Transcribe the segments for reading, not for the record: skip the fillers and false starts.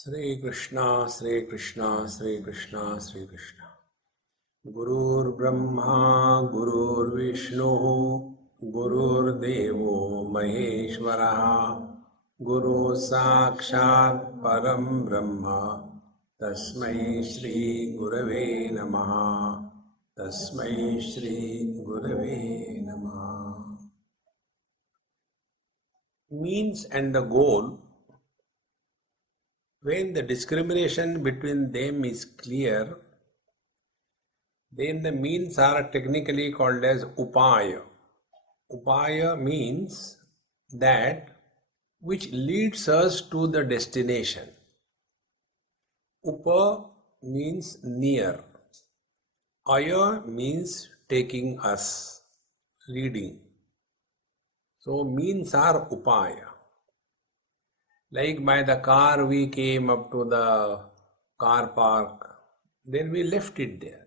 Sri Krishna, Sri Krishna, Sri Krishna, Sri Krishna. Gurur Brahma, Gurur Vishnu, Gurur Devo Maheshwaraha, Guru Sakshat Param Brahma, Tasmai Shri Gurave Namaha, Tasmai Shri Gurave Namaha. Means and the goal. When the discrimination between them is clear, then the means are technically called as upaya. Upaya means that which leads us to the destination. Upa means near. Aya means taking us, leading. So means are upaya. Like by the car we came up to the car park, then we left it there.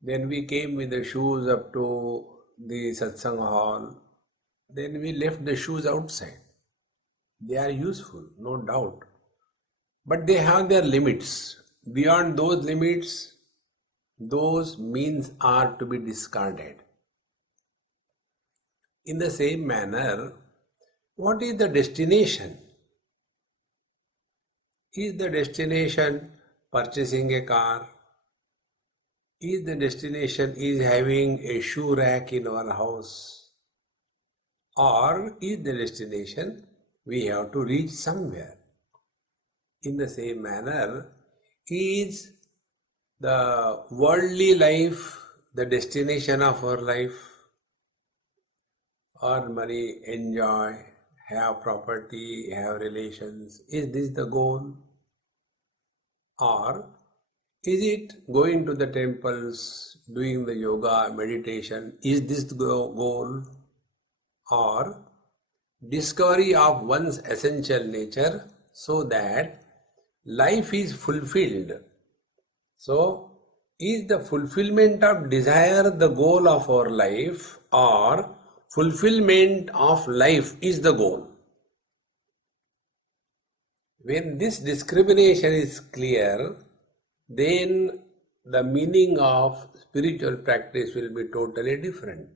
Then we came with the shoes up to the satsang hall. Then we left the shoes outside. They are useful, no doubt. But they have their limits. Beyond those limits, those means are to be discarded. In the same manner, what is the destination? Is the destination purchasing a car? Is the destination is having a shoe rack in our house? Or is the destination we have to reach somewhere? In the same manner, is the worldly life the destination of our life? Earn money, enjoy, have property, have relations. Is this the goal? Or is it going to the temples, doing the yoga, meditation? Is this the goal? Or discovery of one's essential nature so that life is fulfilled? So, is the fulfillment of desire the goal of our life, or fulfillment of life is the goal? When this discrimination is clear, then the meaning of spiritual practice will be totally different.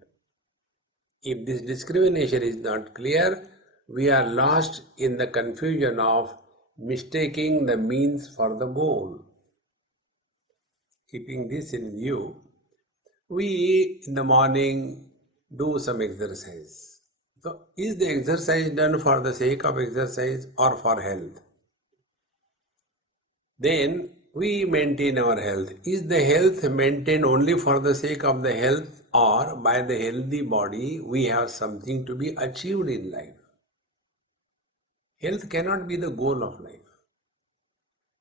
If this discrimination is not clear, we are lost in the confusion of mistaking the means for the goal. Keeping this in view, we in the morning do some exercise. So, is the exercise done for the sake of exercise or for health? Then we maintain our health. Is the health maintained only for the sake of the health, or by the healthy body we have something to be achieved in life? Health cannot be the goal of life.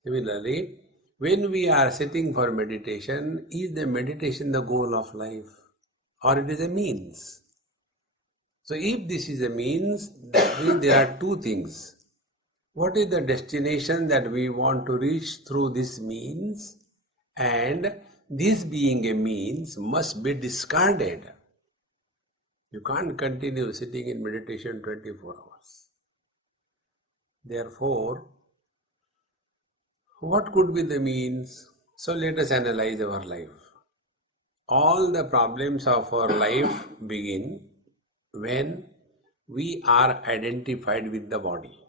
Similarly, when we are sitting for meditation, is the meditation the goal of life, or it is a means? So if this is a means, that means there are two things. What is the destination that we want to reach through this means? And this being a means must be discarded. You can't continue sitting in meditation 24 hours. Therefore, what could be the means? So let us analyze our life. All the problems of our life begin when we are identified with the body.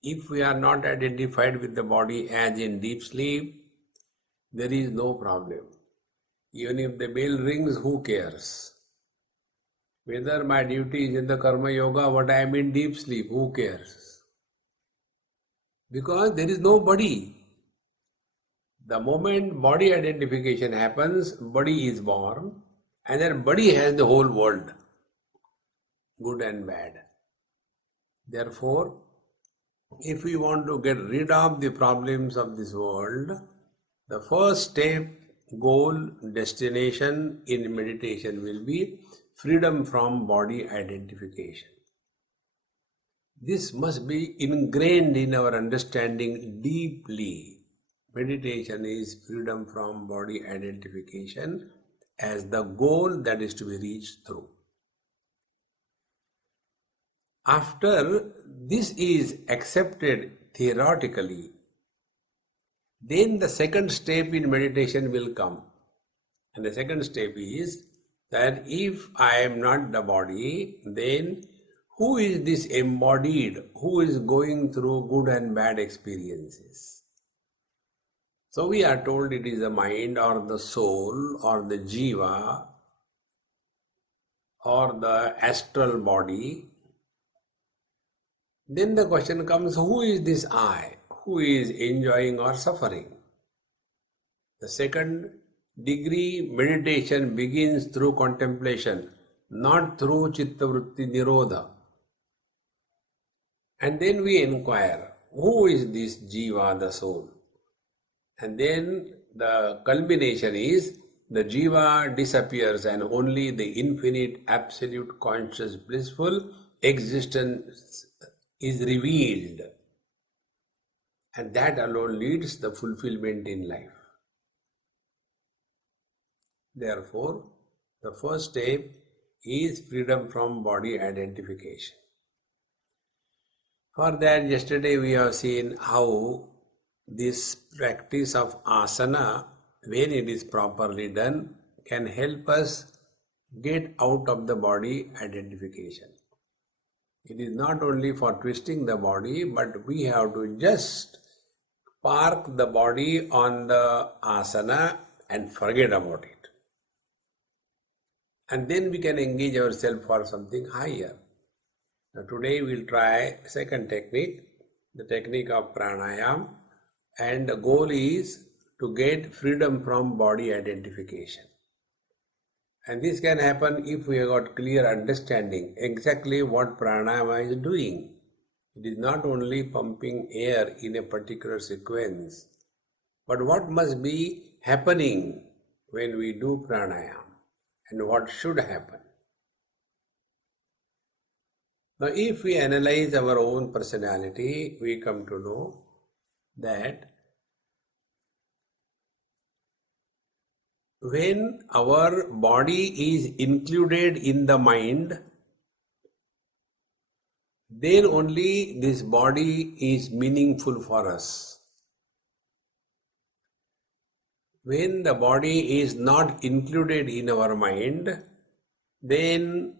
If we are not identified with the body as in deep sleep, there is no problem. Even if the bell rings, who cares? Whether my duty is in the karma yoga, what I am in deep sleep, who cares? Because there is no body. The moment body identification happens, body is born, and that body has the whole world, good and bad. Therefore, if we want to get rid of the problems of this world, the first step, goal, destination in meditation will be freedom from body identification. This must be ingrained in our understanding deeply. Meditation is freedom from body identification as the goal that is to be reached through. After this is accepted theoretically, then the second step in meditation will come. And the second step is that if I am not the body, then who is this embodied, who is going through good and bad experiences? So we are told it is the mind or the soul or the jiva or the astral body. Then the question comes, who is this I? Who is enjoying or suffering? The second degree meditation begins through contemplation, not through chitta-vritti nirodha. And then we inquire, who is this jiva, the soul? And then the culmination is the jiva disappears and only the infinite, absolute, conscious, blissful existence is revealed. And that alone leads the fulfillment in life. Therefore, the first step is freedom from body identification. For that, yesterday we have seen how this practice of asana, when it is properly done, can help us get out of the body identification. It is not only for twisting the body, but we have to just park the body on the asana and forget about it. And then we can engage ourselves for something higher. Now today we will try second technique, the technique of pranayam, and the goal is to get freedom from body identification. And this can happen if we have got clear understanding exactly what pranayama is doing. It is not only pumping air in a particular sequence, but what must be happening when we do pranayam and what should happen. Now, if we analyze our own personality, we come to know that when our body is included in the mind, then only this body is meaningful for us. When the body is not included in our mind, then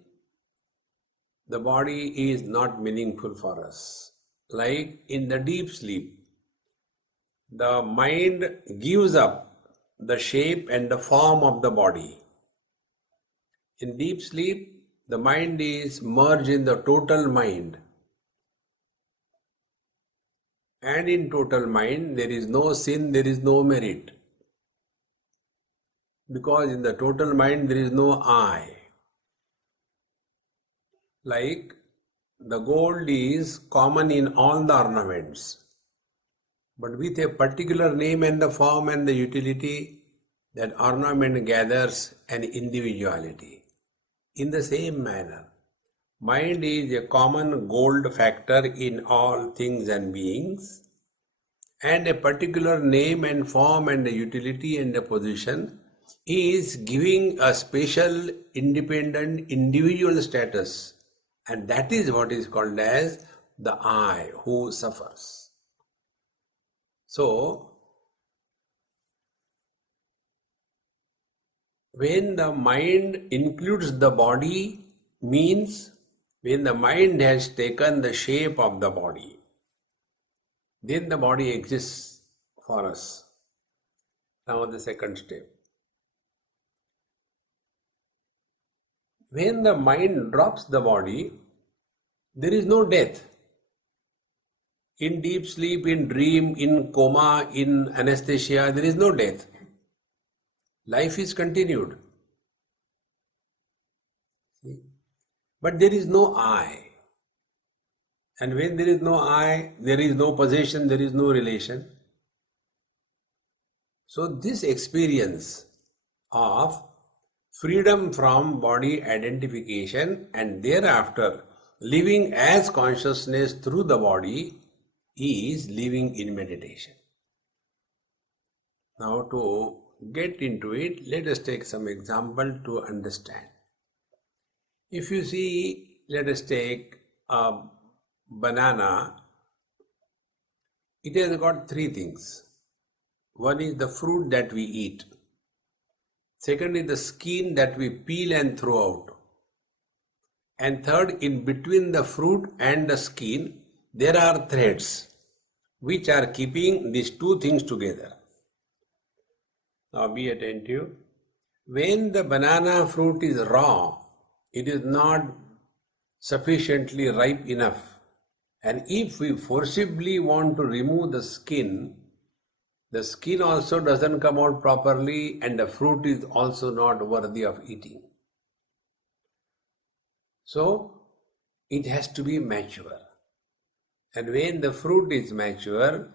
the body is not meaningful for us. Like in the deep sleep, the mind gives up the shape and the form of the body. In deep sleep, the mind is merged in the total mind. And in total mind, there is no sin, there is no merit. Because in the total mind, there is no I. Like the gold is common in all the ornaments, but with a particular name and the form and the utility, that ornament gathers an individuality. In the same manner, mind is a common gold factor in all things and beings, and a particular name and form and a utility and a position is giving a special, independent, individual status, and that is what is called as the I who suffers. So, when the mind includes the body, means when the mind has taken the shape of the body, then the body exists for us. Now the second step. When the mind drops the body, there is no death. In deep sleep, in dream, in coma, in anesthesia, there is no death. Life is continued. But there is no I. And when there is no I, there is no possession, there is no relation. So this experience of freedom from body identification and thereafter living as consciousness through the body is living in meditation. Now to get into it, let us take some example to understand. If you see, let us take a banana It has got three things. One is the fruit that we eat. Second is the skin that we peel and throw out. And third, in between the fruit and the skin, there are threads which are keeping these two things together. Now be attentive. When the banana fruit is raw, it is not sufficiently ripe enough. And if we forcibly want to remove the skin also doesn't come out properly, and the fruit is also not worthy of eating. So it has to be mature. And when the fruit is mature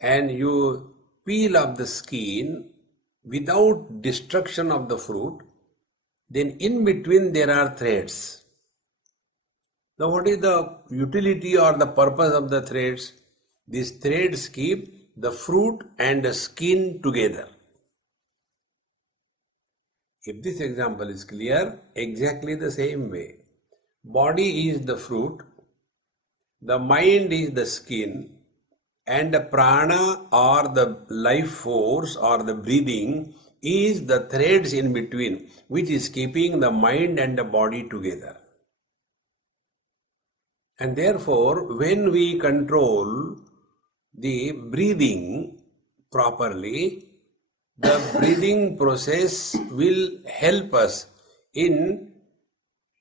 and you peel off the skin without destruction of the fruit, then in between there are threads. Now what is the utility or the purpose of the threads? These threads keep the fruit and the skin together. If this example is clear, exactly the same way. Body is the fruit, the mind is the skin, and the prana or the life force or the breathing is the threads in between, which is keeping the mind and the body together. And therefore, when we control the breathing properly, the breathing process will help us in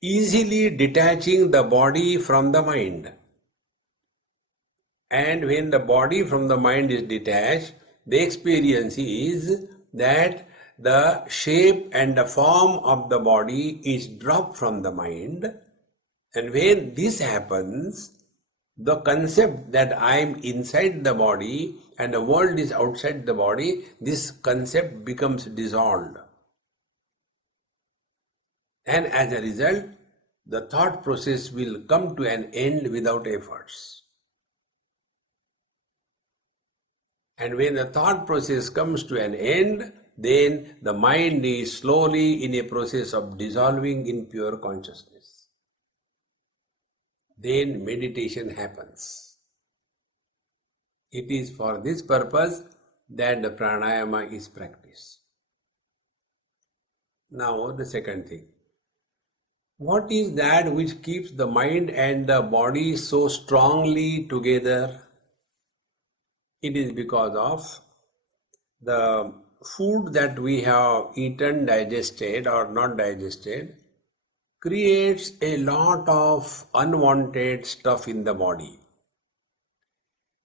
easily detaching the body from the mind. And when the body from the mind is detached, the experience is that the shape and the form of the body is dropped from the mind. And when this happens, the concept that I am inside the body and the world is outside the body, this concept becomes dissolved. And as a result, the thought process will come to an end without efforts. And when the thought process comes to an end, then the mind is slowly in a process of dissolving in pure consciousness. Then meditation happens. It is for this purpose that the pranayama is practiced. Now the second thing. What is that which keeps the mind and the body so strongly together? It is because of the food that we have eaten, digested or not digested, creates a lot of unwanted stuff in the body,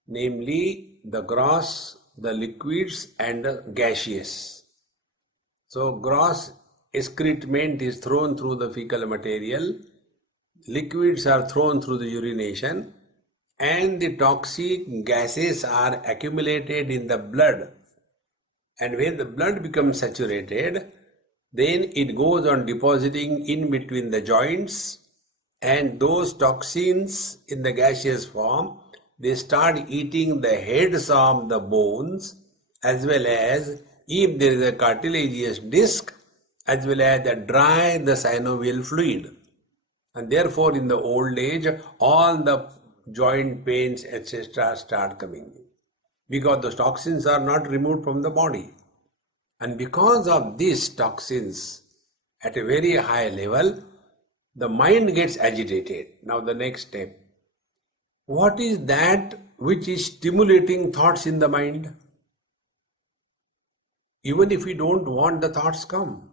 namely the gross, the liquids and the gaseous. So gross excrement is thrown through the fecal material, liquids are thrown through the urination, and the toxic gases are accumulated in the blood. And when the blood becomes saturated, then it goes on depositing in between the joints, and those toxins in the gaseous form, they start eating the heads of the bones, as well as if there is a cartilaginous disc, as well as the synovial fluid. And therefore in the old age, all the joint pains etc. start coming in, because the toxins are not removed from the body. And because of these toxins at a very high level, the mind gets agitated. Now the next step. What is that which is stimulating thoughts in the mind? Even if we don't want the thoughts come.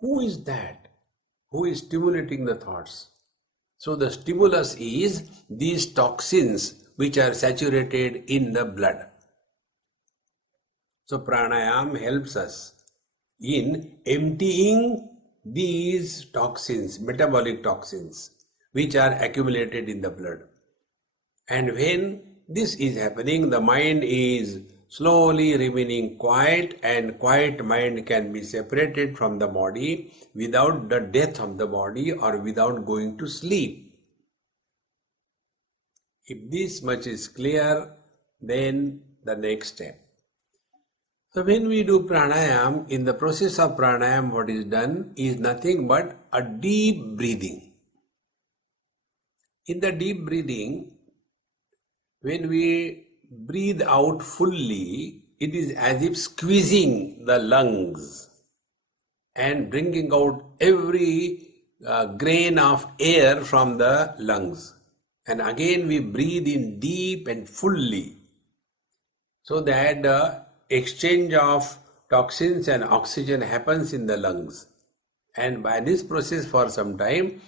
Who is that? Who is stimulating the thoughts? So the stimulus is these toxins which are saturated in the blood. So pranayam helps us in emptying these toxins, metabolic toxins, which are accumulated in the blood. And when this is happening, the mind is slowly remaining quiet, and quiet mind can be separated from the body without the death of the body or without going to sleep. If this much is clear, then the next step. So when we do pranayam, in the process of pranayam, what is done is nothing but a deep breathing. In the deep breathing, When we breathe out fully, it is as if squeezing the lungs and bringing out every grain of air from the lungs. And again we breathe in deep and fully, so that the exchange of toxins and oxygen happens in the lungs. And by this process, for some time,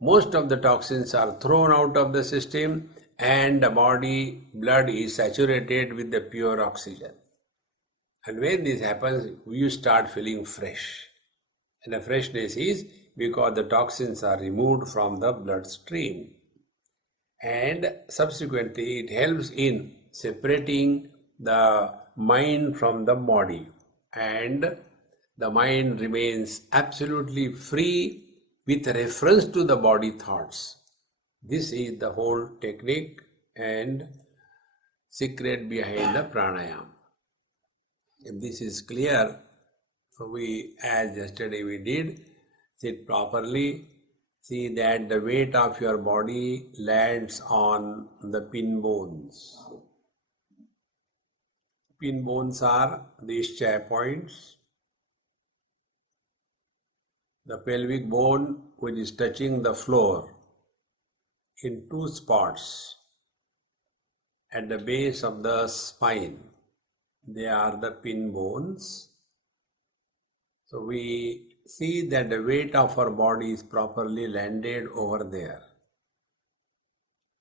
most of the toxins are thrown out of the system and the body blood is saturated with the pure oxygen. And when this happens, you start feeling fresh. And the freshness is because the toxins are removed from the bloodstream. And subsequently, it helps in separating the mind from the body. And the mind remains absolutely free with reference to the body thoughts. This is the whole technique and secret behind the pranayama. If this is clear, we, as yesterday we did, sit properly, see that the weight of your body lands on the pin bones. Pin bones are the ischial points. The pelvic bone, which is touching the floor in two spots at the base of the spine. They are the pin bones. So we see that the weight of our body is properly landed over there.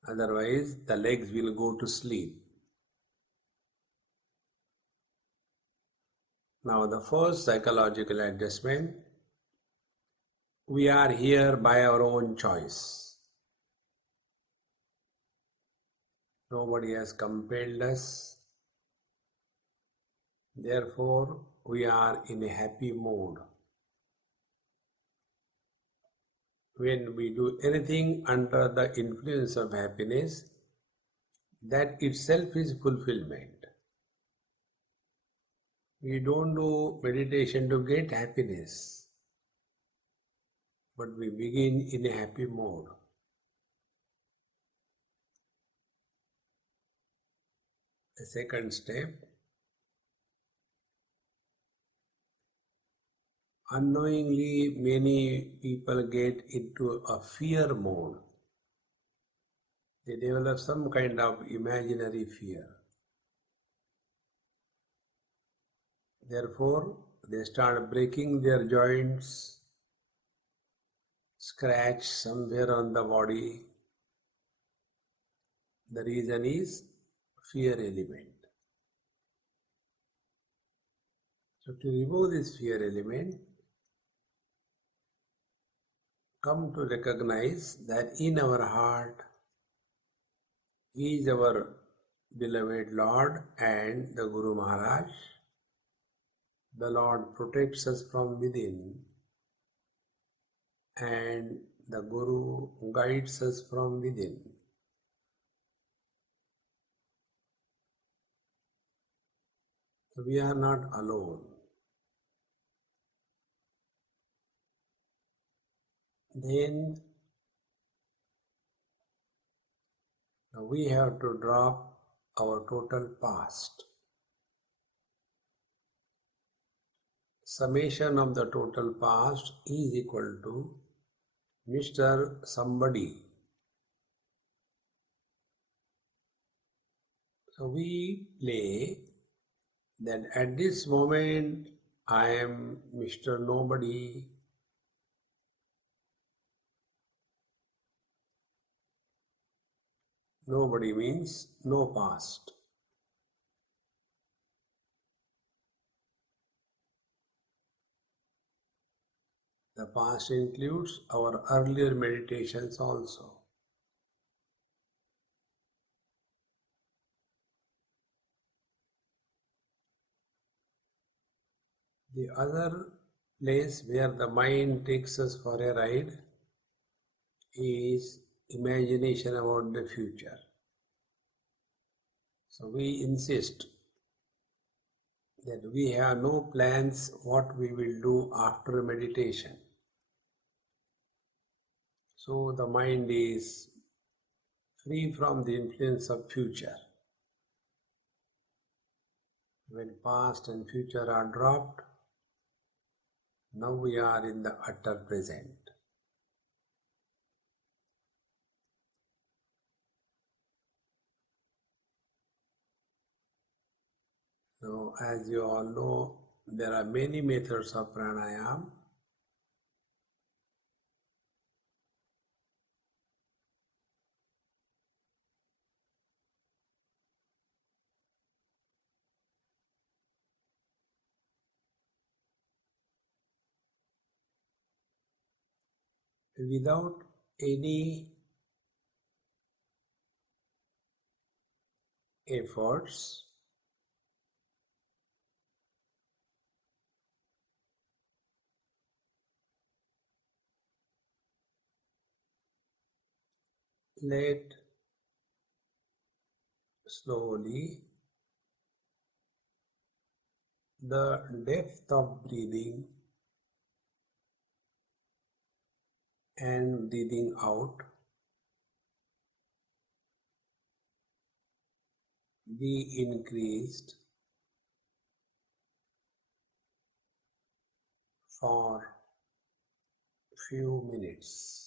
Otherwise, the legs will go to sleep. Now, the first psychological adjustment, we are here by our own choice. Nobody has compelled us. Therefore, we are in a happy mood. When we do anything under the influence of happiness, that itself is fulfillment. We don't do meditation to get happiness, but we begin in a happy mode. The second step, unknowingly many people get into a fear mode. They develop some kind of imaginary fear. Therefore, they start breaking their joints, scratch somewhere on the body. The reason is fear element. So to remove this fear element, come to recognize that in our heart is our beloved Lord and the Guru Maharaj. The Lord protects us from within and the Guru guides us from within. So we are not alone. Then we have to drop our total past. Summation of the total past is equal to Mr. Somebody. So we play that at this moment I am Mr. Nobody. Nobody means no past. The past includes our earlier meditations also. The other place where the mind takes us for a ride is imagination about the future. So we insist that we have no plans what we will do after meditation. So the mind is free from the influence of future. When past and future are dropped, now we are in the utter present. Now, as you all know, there are many methods of pranayama. Without any efforts, let slowly the depth of breathing and breathing out be increased for few minutes.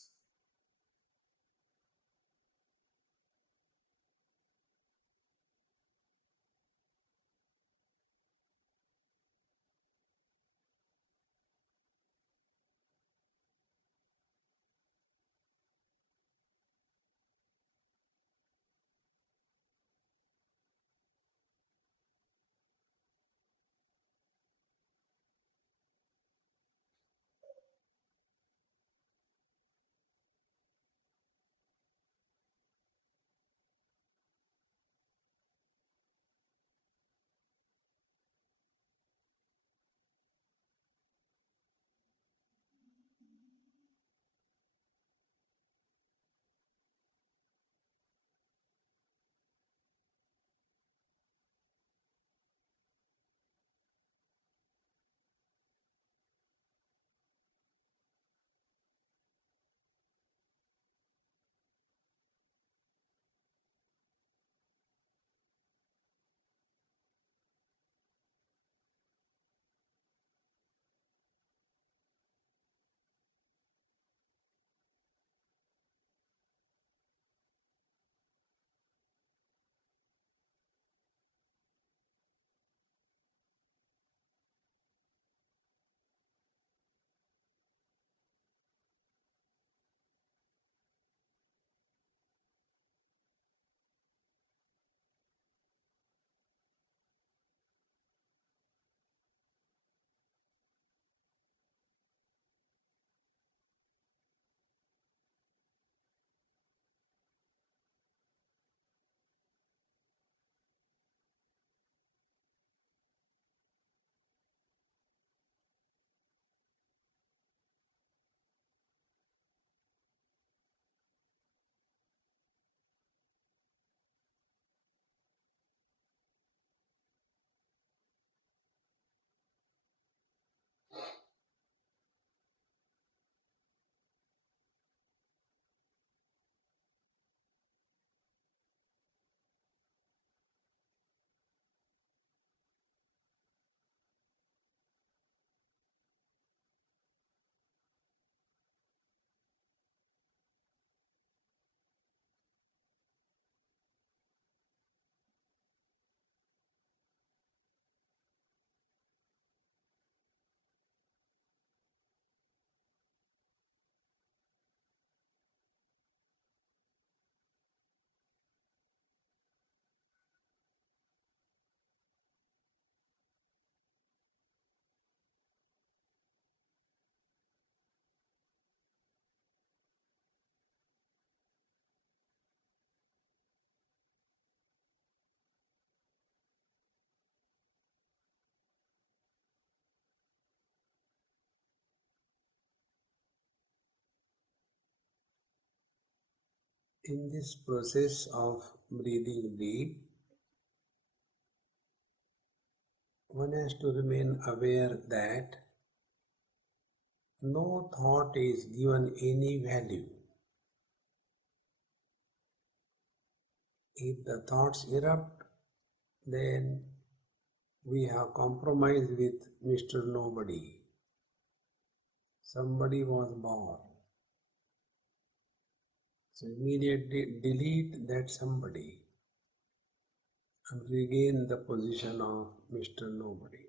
In this process of breathing deep, one has to remain aware that no thought is given any value. If the thoughts erupt, then we have compromised with Mr. Nobody. Somebody was born. So immediately delete that somebody and regain the position of Mr. Nobody.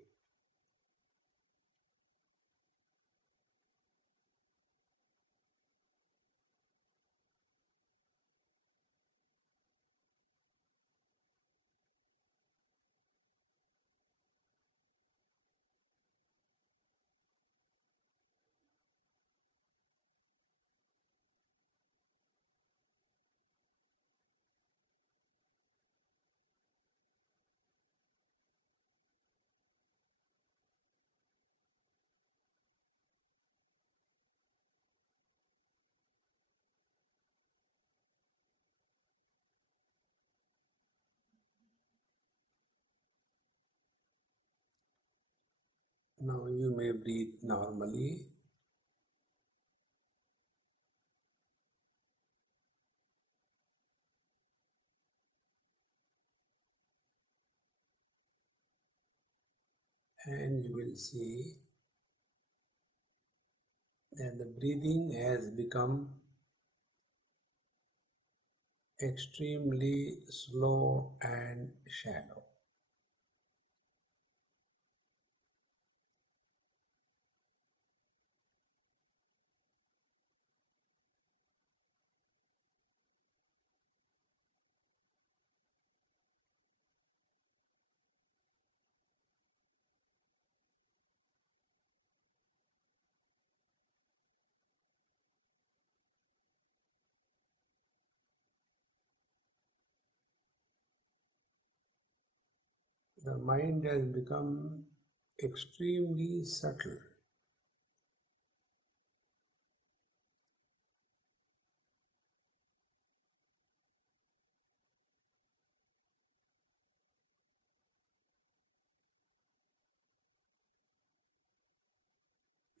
Now you may breathe normally. And you will see that the breathing has become extremely slow and shallow. The mind has become extremely subtle.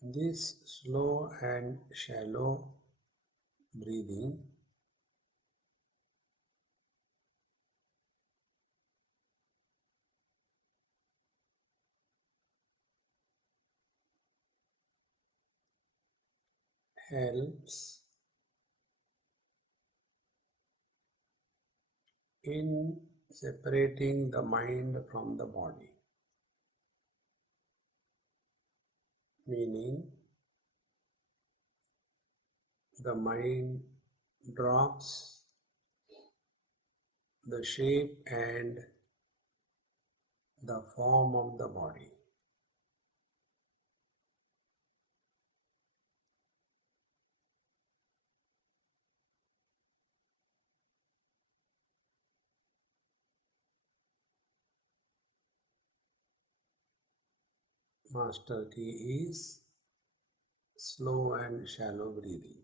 This slow and shallow breathing helps in separating the mind from the body, meaning the mind drops the shape and the form of the body. Master key is slow and shallow breathing.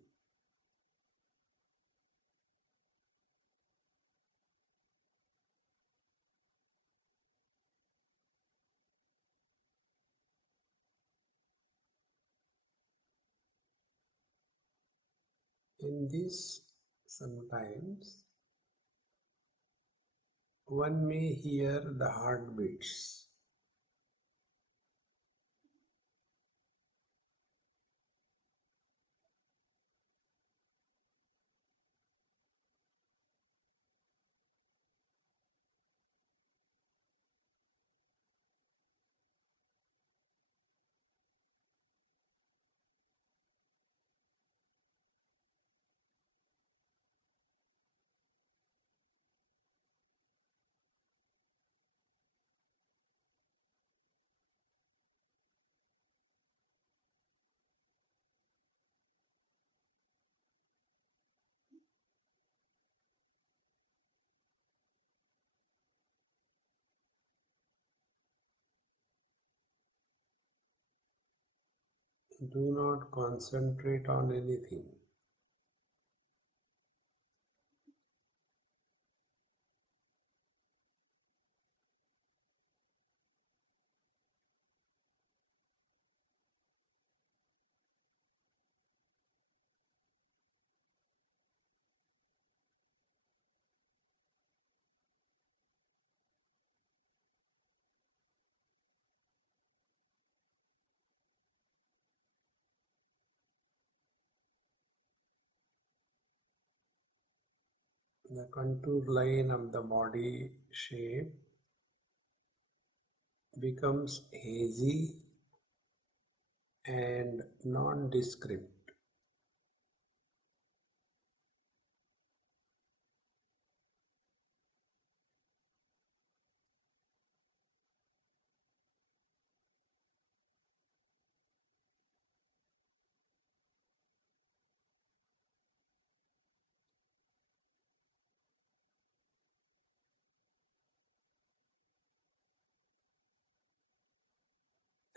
In this, sometimes one may hear the heartbeats. Do not concentrate on anything. The contour line of the body shape becomes hazy and nondescript.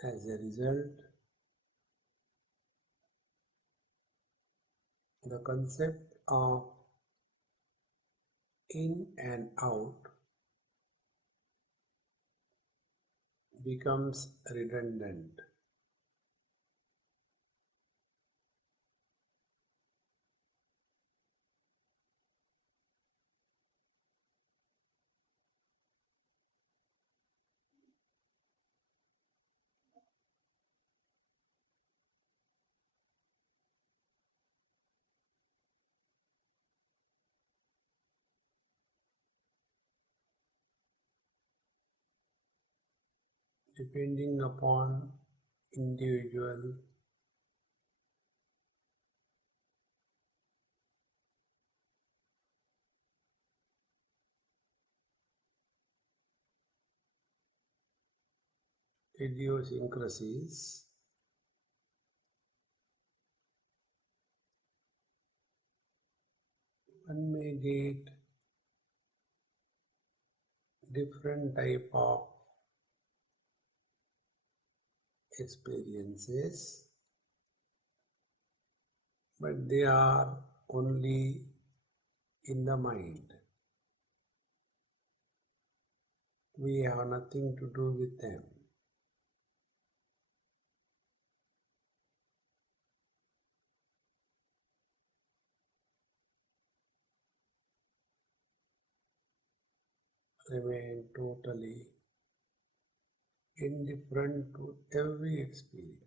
As a result, the concept of in and out becomes redundant. Depending upon individual idiosyncrasies, one may get different type of experiences, but they are only in the mind. We have nothing to do with them. Remain totally indifferent to every experience.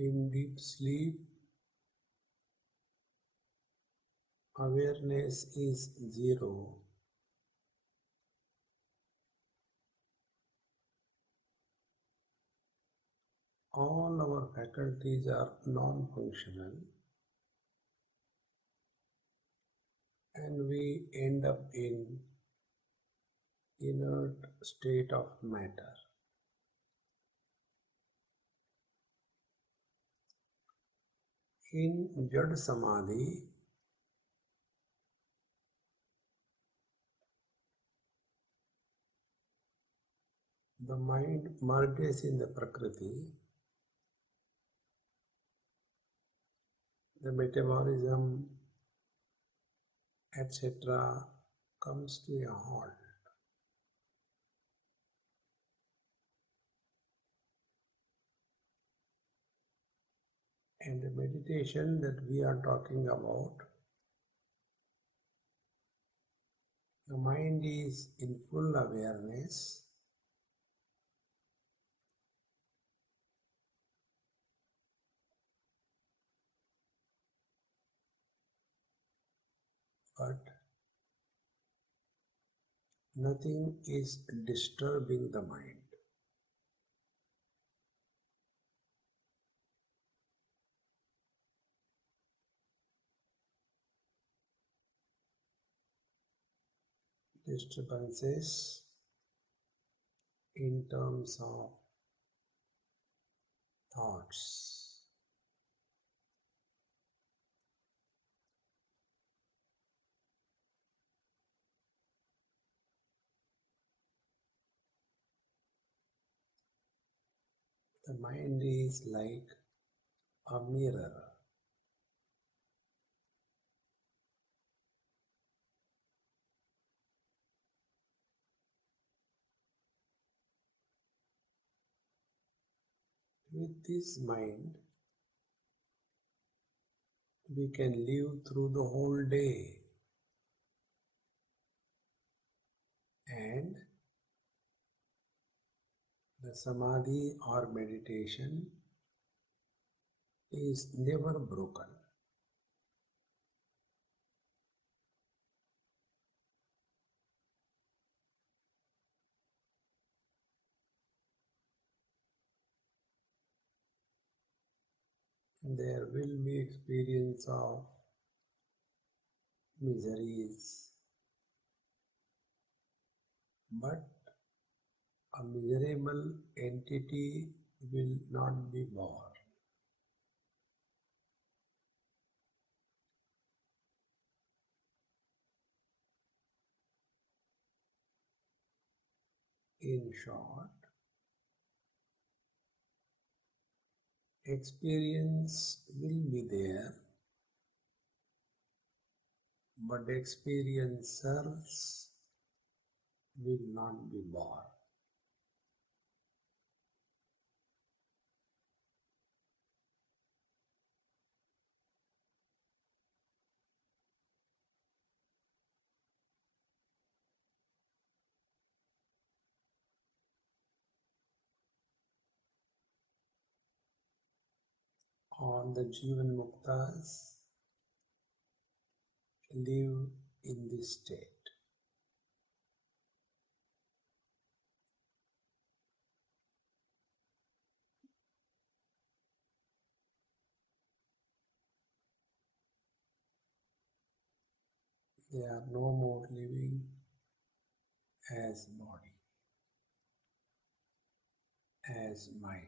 In deep sleep, awareness is zero. All our faculties are non-functional and we end up in inert state of matter. In Jad Samadhi, the mind merges in the Prakriti, the metabolism, etc., comes to a halt. And the meditation that we are talking about, the mind is in full awareness, but nothing is disturbing the mind. Disturbances in terms of thoughts. The mind is like a mirror. With this mind, we can live through the whole day and the samadhi or meditation is never broken. There will be experience of miseries, but a miserable entity will not be born. In short, experience will be there, but experiencers will not be born. All the Jivan Muktas live in this state. They are no more living as body, as mind.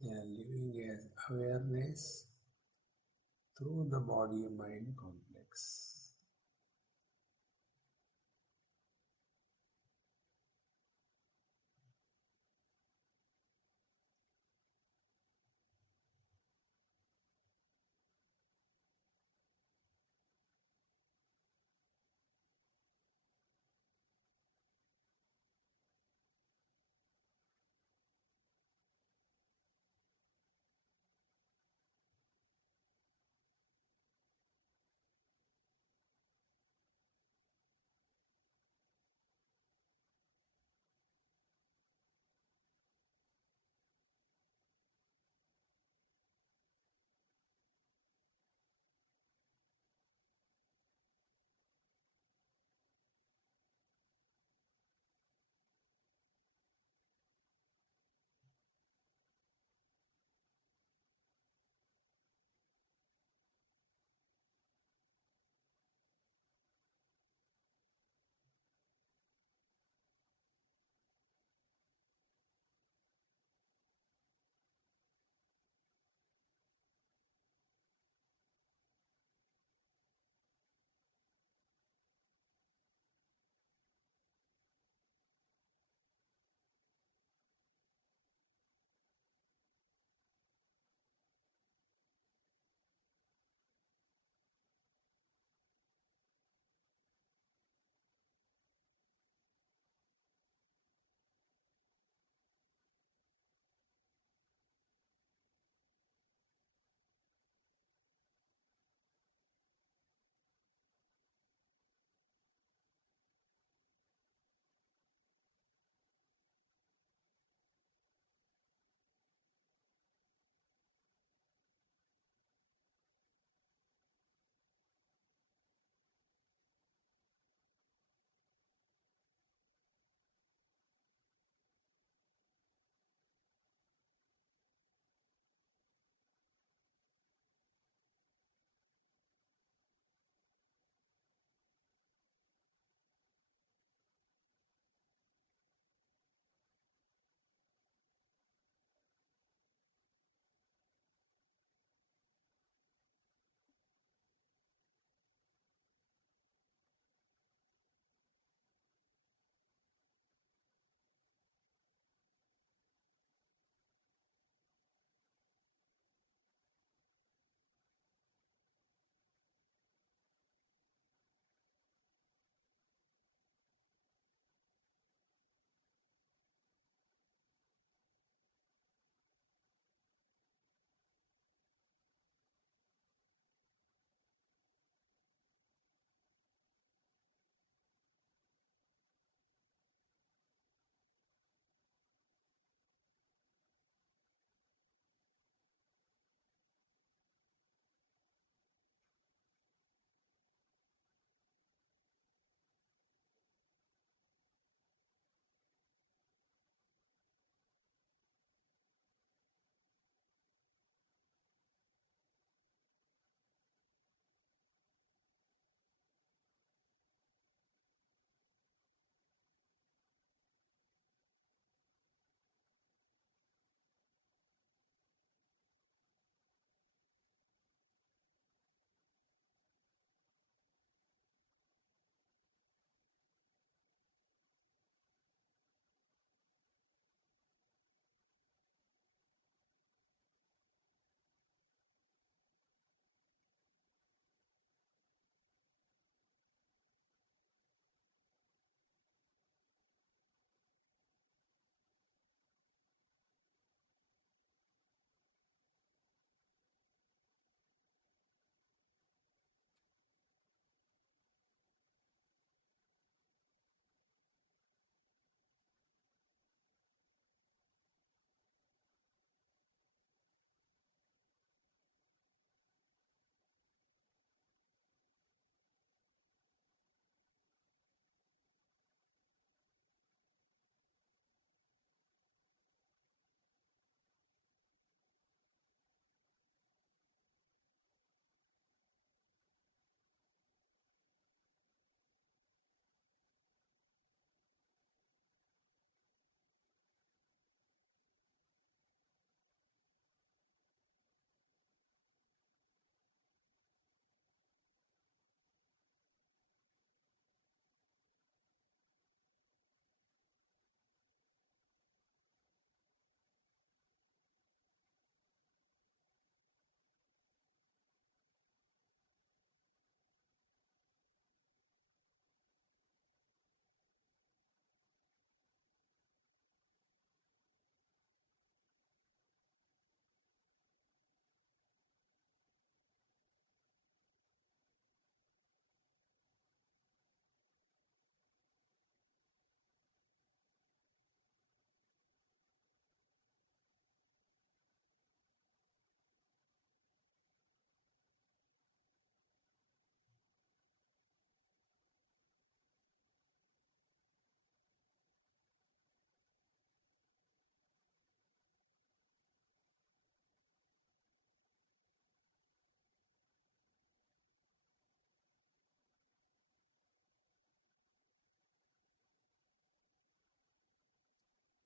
They are living as awareness through the body-mind complex.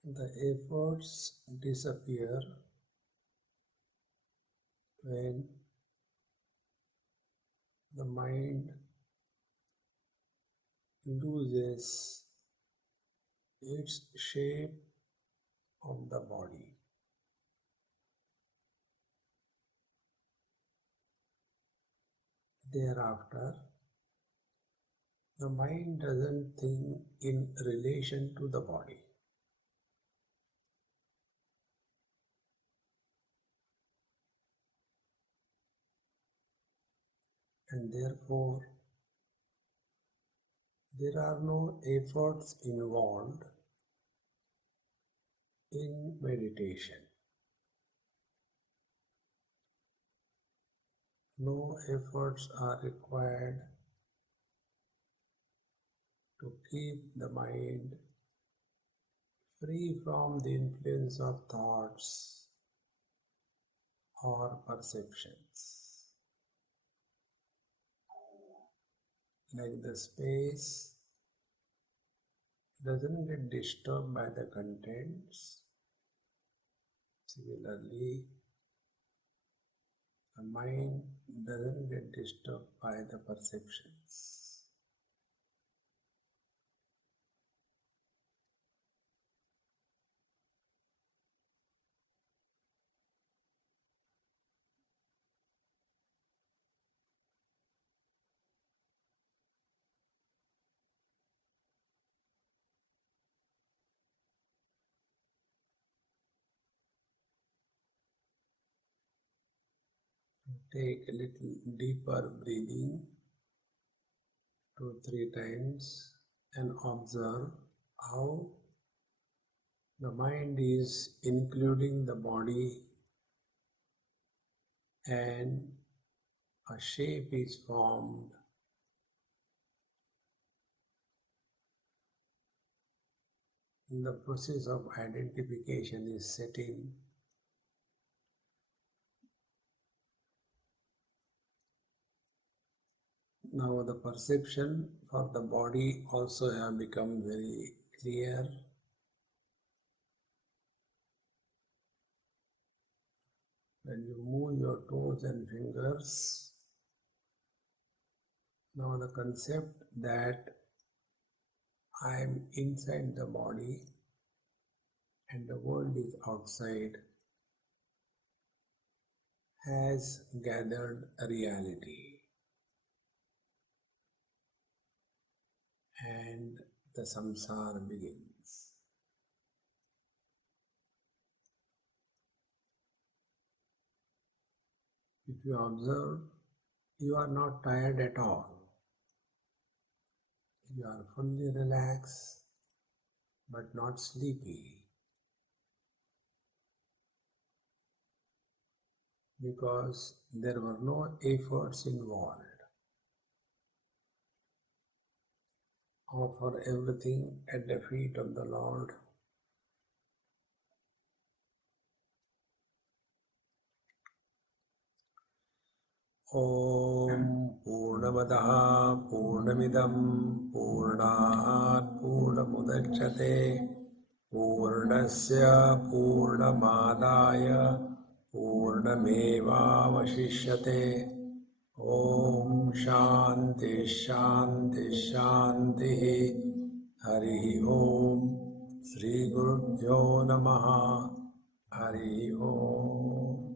The efforts disappear when the mind loses its shape of the body. Thereafter, the mind doesn't think in relation to the body. And therefore, there are no efforts involved in meditation. No efforts are required to keep the mind free from the influence of thoughts or perceptions. Like the space doesn't get disturbed by the contents, similarly, the mind doesn't get disturbed by the perceptions. Take a little deeper breathing 2-3 times and observe how the mind is including the body and a shape is formed. The process of identification is setting. Now the perception for the body also have become very clear. When you move your toes and fingers, now the concept that I am inside the body and the world is outside has gathered a reality, and the samsara begins. If you observe, you are not tired at all. You are fully relaxed but not sleepy, because there were no efforts involved. Offer everything at the feet of the Lord. Om Purnamadaha Purnamidam Purnat Purnamudachyate Purnasya Purnamadaya Purnamevavashishyate. Om Shanti Shanti Shanti. Hari Om. Sri Gurubhyo Namaha. Hari Om.